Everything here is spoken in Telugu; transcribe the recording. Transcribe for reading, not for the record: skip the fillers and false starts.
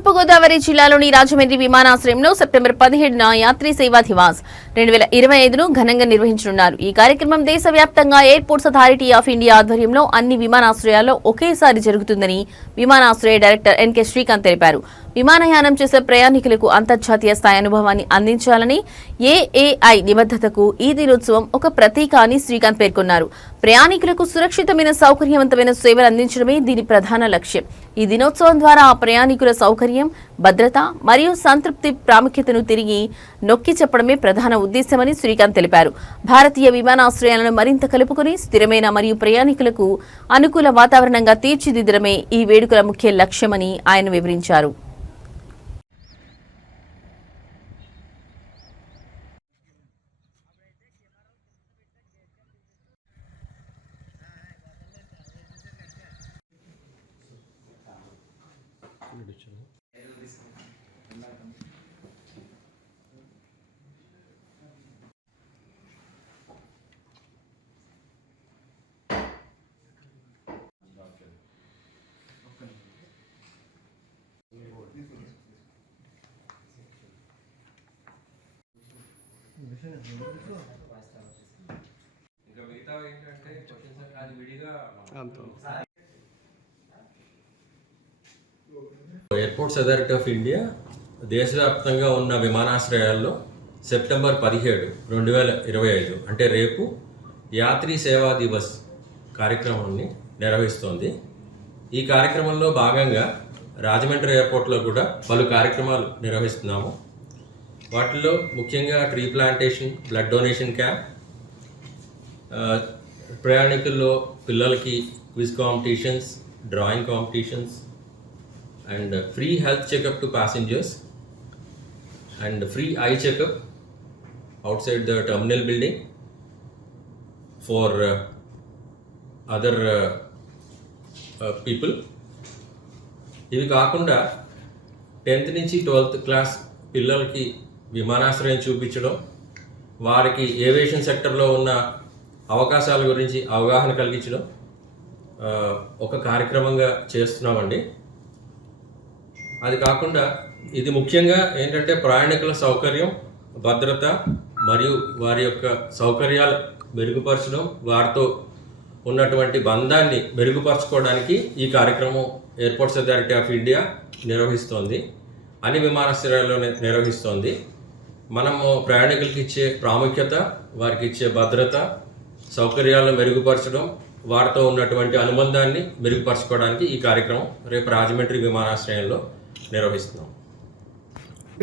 తూర్పుగోదావరి జిల్లాలోని రాజమండ్రి విమానాశ్రయంలో సెప్టెంబర్ 17న యాత్రీ సేవా దివాస్ 2025ను ఘనంగా నిర్వహించనున్నారు. ఈ కార్యక్రమం దేశవ్యాప్తంగా ఎయిర్పోర్ట్స్ అథారిటీ ఆఫ్ ఇండియా ఆధ్వర్యంలో అన్ని విమానాశ్రయాల్లో ఒకేసారి జరుగుతుందని విమానాశ్రయ డైరెక్టర్ ఎన్కే శ్రీకాంత్ తెలిపారు. విమానయానం చేసే ప్రయాణికులకు అంతర్జాతీయ స్థాయి అనుభవాన్ని అందించాలని ఏఏఐ నిబద్ధతకు ఈ దినోత్సవం ఒక ప్రతీక అని శ్రీకాంత్ పేర్కొన్నారు. ప్రయాణికులకు సురక్షితమైన సౌకర్యవంతమైన సేవలు అందించడమే దీని ప్రధాన లక్ష్యం. ఈ దినోత్సవం ద్వారా ఆ ప్రయాణికుల సౌకర్యం, భద్రత మరియు సంతృప్తి ప్రాముఖ్యతను తిరిగి నొక్కి చెప్పడమే ప్రధాన ఉద్దేశమని శ్రీకాంత్ తెలిపారు. భారతీయ విమానాశ్రయాలను మరింత కలుపుకొని స్థిరమైన మరియు ప్రయాణికులకు అనుకూల వాతావరణంగా తీర్చిదిద్దడమే ఈ వేడుకల ముఖ్య లక్ష్యమని ఆయన వివరించారు. ఇంకా మిగతా ఏంటంటే అది విడిగా ఎయిర్పోర్ట్స్ అథారిటీ ఆఫ్ ఇండియా దేశవ్యాప్తంగా ఉన్న విమానాశ్రయాల్లో సెప్టెంబర్ 17, 2025 అంటే రేపు యాత్రీ సేవా దివస్ కార్యక్రమాన్ని నిర్వహిస్తోంది. ఈ కార్యక్రమంలో భాగంగా రాజమండ్రి ఎయిర్పోర్ట్లో కూడా పలు కార్యక్రమాలు నిర్వహిస్తున్నాము. వాటిల్లో ముఖ్యంగా tree plantation, blood donation camp, ప్రయాణికుల్లో పిల్లలకి quiz competitions, drawing competitions and free health checkup to passengers and free eye checkup outside the terminal building for other people. ఇవి కాకుండా 10th నుంచి 12th క్లాస్ పిల్లలకి విమానాశ్రయం చూపించడం, వారికి ఏవియేషన్ సెక్టర్లో ఉన్న అవకాశాల గురించి అవగాహన కలిగించడం ఒక కార్యక్రమంగా చేస్తున్నామండి. అది కాకుండా ఇది ముఖ్యంగా ఏంటంటే ప్రయాణికుల సౌకర్యం, భద్రత మరియు వారి యొక్క సౌకర్యాలు మెరుగుపరచడం, వారితో ఉన్నటువంటి బంధాన్ని మెరుగుపరచుకోవడానికి ఈ కార్యక్రమం ఎయిర్పోర్ట్స్ అథారిటీ ఆఫ్ ఇండియా నిర్వహిస్తోంది. అన్ని విమానాశ్రయాల్లో నిర్వహిస్తోంది. మనము ప్రయాణికులకి ఇచ్చే ప్రాముఖ్యత, వారికి ఇచ్చే భద్రత, సౌకర్యాలను మెరుగుపరచడం, వారితో ఉన్నటువంటి అనుబంధాన్ని మెరుగుపరచుకోవడానికి ఈ కార్యక్రమం రేపు రాజమండ్రి విమానాశ్రయంలో నిర్వహిస్తున్నాం.